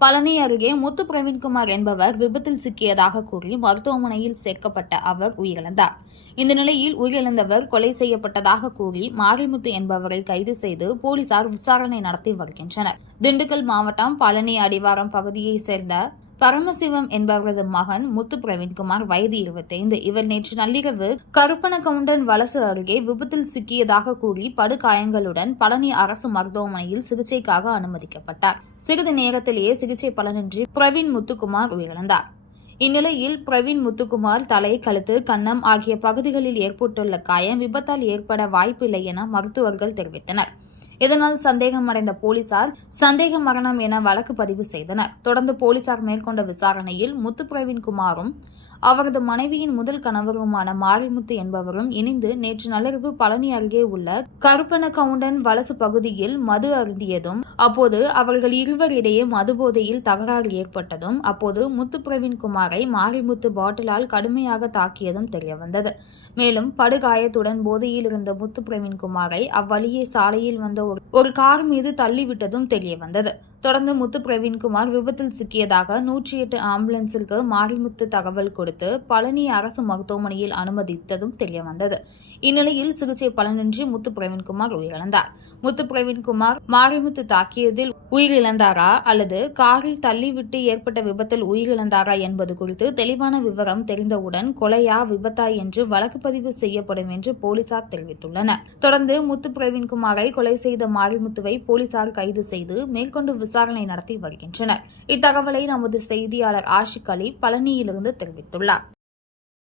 பழனி அருகே முத்து பிரவீன்குமார் என்பவர் விபத்தில் சிக்கியதாக கூறி மருத்துவமனையில் சேர்க்கப்பட்ட அவர் உயிரிழந்தார். இந்த நிலையில் உயிரிழந்தவர் கொலை செய்யப்பட்டதாக கூறி மாரிமுத்து என்பவரை கைது செய்து போலீசார் விசாரணை நடத்தி வருகின்றனர். திண்டுக்கல் மாவட்டம் பழனி அடிவாரம் பகுதியைச் சேர்ந்த பரமசிவம் என்பவரது மகன் முத்து பிரவீன்குமார் வயது இருபத்தைந்து. இவர் நேற்று நள்ளிரவு கருப்பனகவுண்டன் வலசு அருகே விபத்தில் சிக்கியதாக கூறி படுகாயங்களுடன் பழனி அரசு மருத்துவமனையில் சிகிச்சைக்காக அனுமதிக்கப்பட்டார். சிறிது நேரத்திலேயே சிகிச்சை பலனின்றி பிரவீன் முத்துக்குமார் உயிரிழந்தார். இந்நிலையில் பிரவீன் முத்துக்குமார் தலை கழுத்து கன்னம் ஆகிய பகுதிகளில் ஏற்பட்டுள்ள காயம் விபத்தால் ஏற்பட வாய்ப்பில்லை என மருத்துவர்கள் தெரிவித்தனர். இதனால் சந்தேகமடைந்த போலீசார் சந்தேக மரணம் என வழக்கு பதிவு செய்தனர். தொடர்ந்து போலீசார் மேற்கொண்ட விசாரணையில் முத்து பிரவீன் குமாரும் அவரது மனைவியின் முதல் கணவருமான மாரிமுத்து என்பவரும் இணைந்து நேற்று நள்ளிரவு பழனி அருகே உள்ள கருப்பண கவுண்டன் வலசு பகுதியில் மது அருந்தியதும் அப்போது அவர்கள் இருவரிடையே மது போதையில் தகராறு ஏற்பட்டதும் அப்போது முத்து பிரவீன் குமாரை மாரிமுத்து பாட்டிலால் கடுமையாக தாக்கியதும் தெரியவந்தது. மேலும் படுகாயத்துடன் போதையில் இருந்த முத்து பிரவீன் குமாரை அவ்வழியே சாலையில் வந்த ஒரு- கார் மீது தள்ளிவிட்டதும் தெரியவந்தது தொடர்ந்து முத்து பிரவீன்குமார் விபத்தில் சிக்கியதாக நூற்றி எட்டு ஆம்புலன்ஸிற்கு மாரிமுத்து தகவல் கொடுத்து பழனி அரசு மருத்துவமனையில் அனுமதித்ததும் தெரியவந்தது. இந்நிலையில் சிகிச்சை பலனின்றி முத்து பிரவீன்குமார் உயிரிழந்தார். முத்து பிரவீன்குமார் மாரிமுத்து தாக்கியதில் உயிரிழந்தாரா அல்லது காரில் தள்ளிவிட்டு ஏற்பட்ட விபத்தில் உயிரிழந்தாரா என்பது குறித்து தெளிவான விவரம் தெரிந்தவுடன் கொலையா விபத்தா என்று வழக்கு பதிவு செய்யப்படும் என்று போலீசார் தெரிவித்துள்ளனர். தொடர்ந்து முத்து பிரவீன்குமாரை கொலை செய்த மாரிமுத்துவை போலீசார் கைது செய்து மேற்கொண்டு விசாரணை நடத்தி வருகின்றனர். இத்தகவலை நமது செய்தியாளர் ஆஷிக் அலி பழனியிலிருந்து தெரிவித்துள்ளார்.